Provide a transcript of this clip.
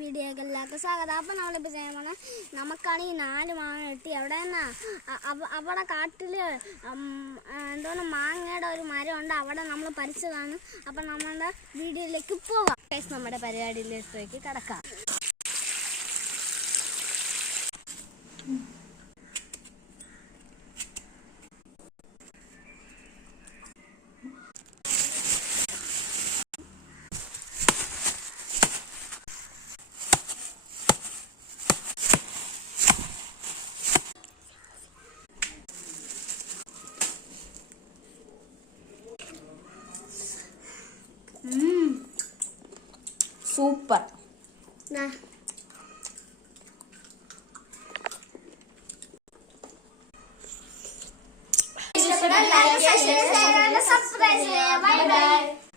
വീഡിയോക്ക് എല്ലാവർക്കും സ്വാഗതം. അപ്പം നമ്മളിപ്പോൾ ചെയ്യാൻ പോണേ, നമുക്കാണെങ്കിൽ 4 മാങ്ങ കിട്ടി. എവിടെ നിന്നാ? അവിടെ കാട്ടിൽ എന്തോന്ന് മാങ്ങയുടെ ഒരു മരമുണ്ട്, അവിടെ നമ്മൾ പറിച്ചതാണ്. അപ്പം നമ്മളുടെ വീഡിയോയിലേക്ക് പോവാം. നമ്മുടെ പരിപാടിയിലേക്ക് കിടക്കാം. സൂപ്പർ. ഇഷ്ടപ്പെട്ടാൽ ലൈക്ക് ചെയ്യുക, സബ്സ്ക്രൈബ് ചെയ്യുക. Bye bye.